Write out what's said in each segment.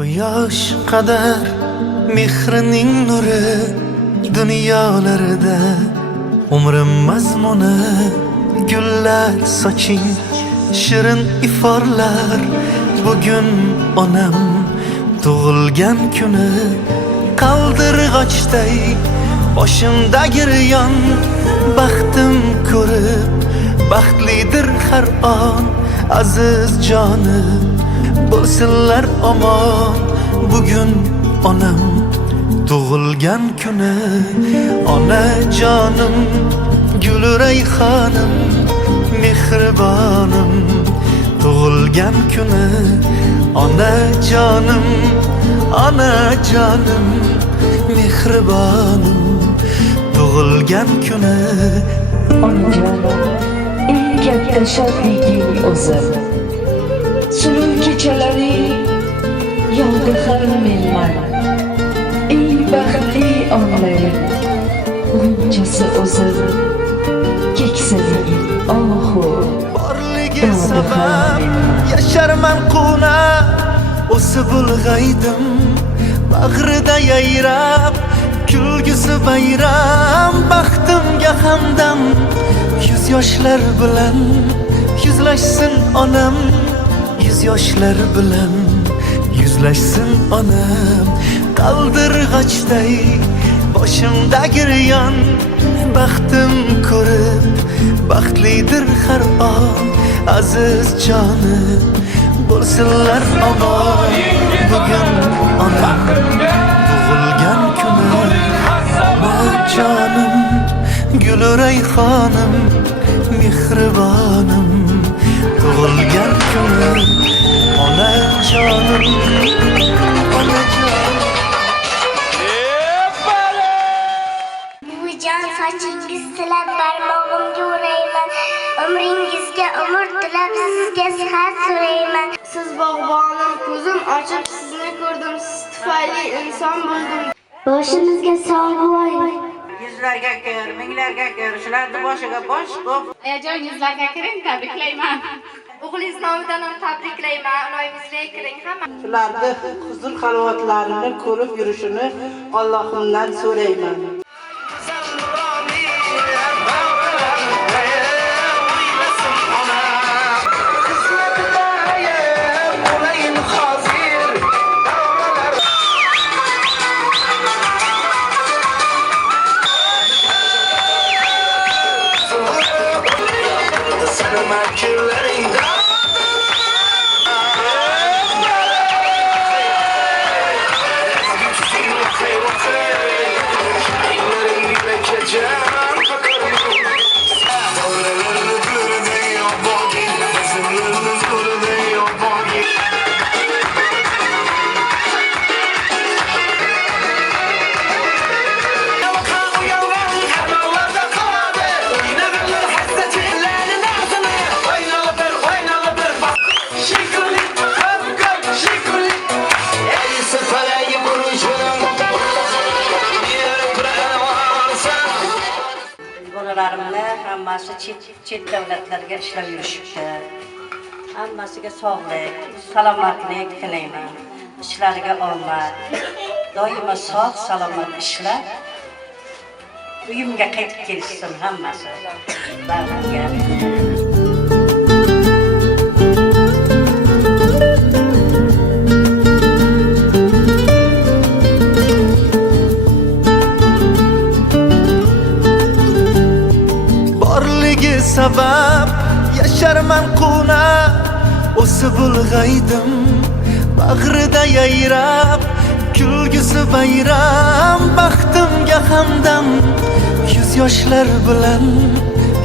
Quyosh qadar mehrining nuri dunyolarda umrim mazmuni gullar soching shirin iforlar. Bugun onam tug'ilgan kuni qaldirg'ochday boshimda giryon. Baxtim ko'rib baxtlidir har on aziz jonim bo'lsinlar omon. Bugun onam tug'ilgan kuni ona jonim guli rayhonim mehribonim. Tug'ilgan kuni ona jonim mehribonim. Tug'ilgan kuni Onajonim, eng katta shodliging o'zi. Surun kechalaring yog'di har menman. Eng baxtli onlaring g'unchasi o'zi. Keksalik ohu borligi sabab yasharman quna. O'sib ulg'aydim bag'rida yayrab, kulgisi bayram. Baxtimga hamdam yuz yoshlar bilan yuzlashsin onam. Yuz yoshlar bilan yuzlashsin onam. Qaldirg'ochday boshimda giryon. Baxtim ko'rib baxtlidir har on aziz jonim bo'lsinlar omon. Bugun onam tug'ilgan kuni ona jonim guli rayhonim mehribonim. Tug'ilgan kuni ona jonim Buvijon, sochingiz silab barmog'imga urayman. Umringizga umr tilab sizga sihat so'rayman. Siz bog'bonim, ko'zim ochib sizni ko'rdim. Siz tufayli inson bo'ldim. Boshimizga sog' voy. Yuzlarga kir, minglarga kir, shularni boshiga bosh qo'p. Ayajon, yuzlarga kiring, tabriklayman. O'g'lingiz nomidan ham tabriklayman. Oilangizdek kiring hamma. Shularni huzur xalovatlarini ko'rib yurishini Allohimdan so'rayman. Bolalarimni hammasi chet davlatlarga ishlab yurishibdi. Hammasiga sog'lik, salomatlik tilayman. Ishlariga omad. Doimo sog' salomat ishlab uyimga qaytib kelishsin hammasi. Barchaga sabab yasharman quna. O'sib ulg'aydim bag'rida yayrab, kulgisi bayram. Baxtimga hamdam yuz yoshlar bilan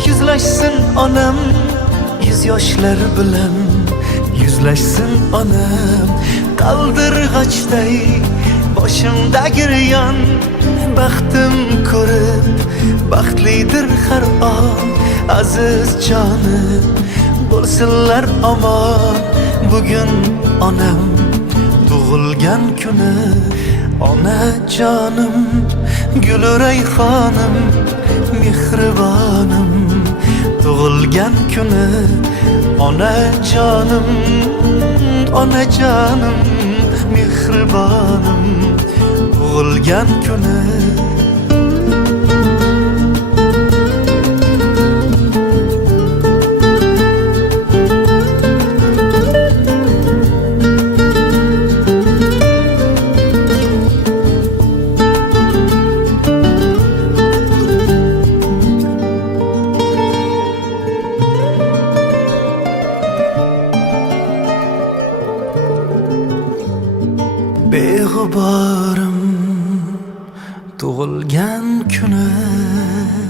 yuzlashsin onam. Yuz yoshlar bilan yuzlashsin onam. Qaldirg'ochday boshimda giryon. Baxtim ko'rib baxtlidir har on aziz jonim bo'lsinlar omon. Bugun onam tug'ilgan kuni ona jonim guli rayhonim mehribonim. Tug'ilgan kuni ona jonim mehribonim. mehribonim tug'ilgan kuni. Beg'uborim tug'ilgan kuni.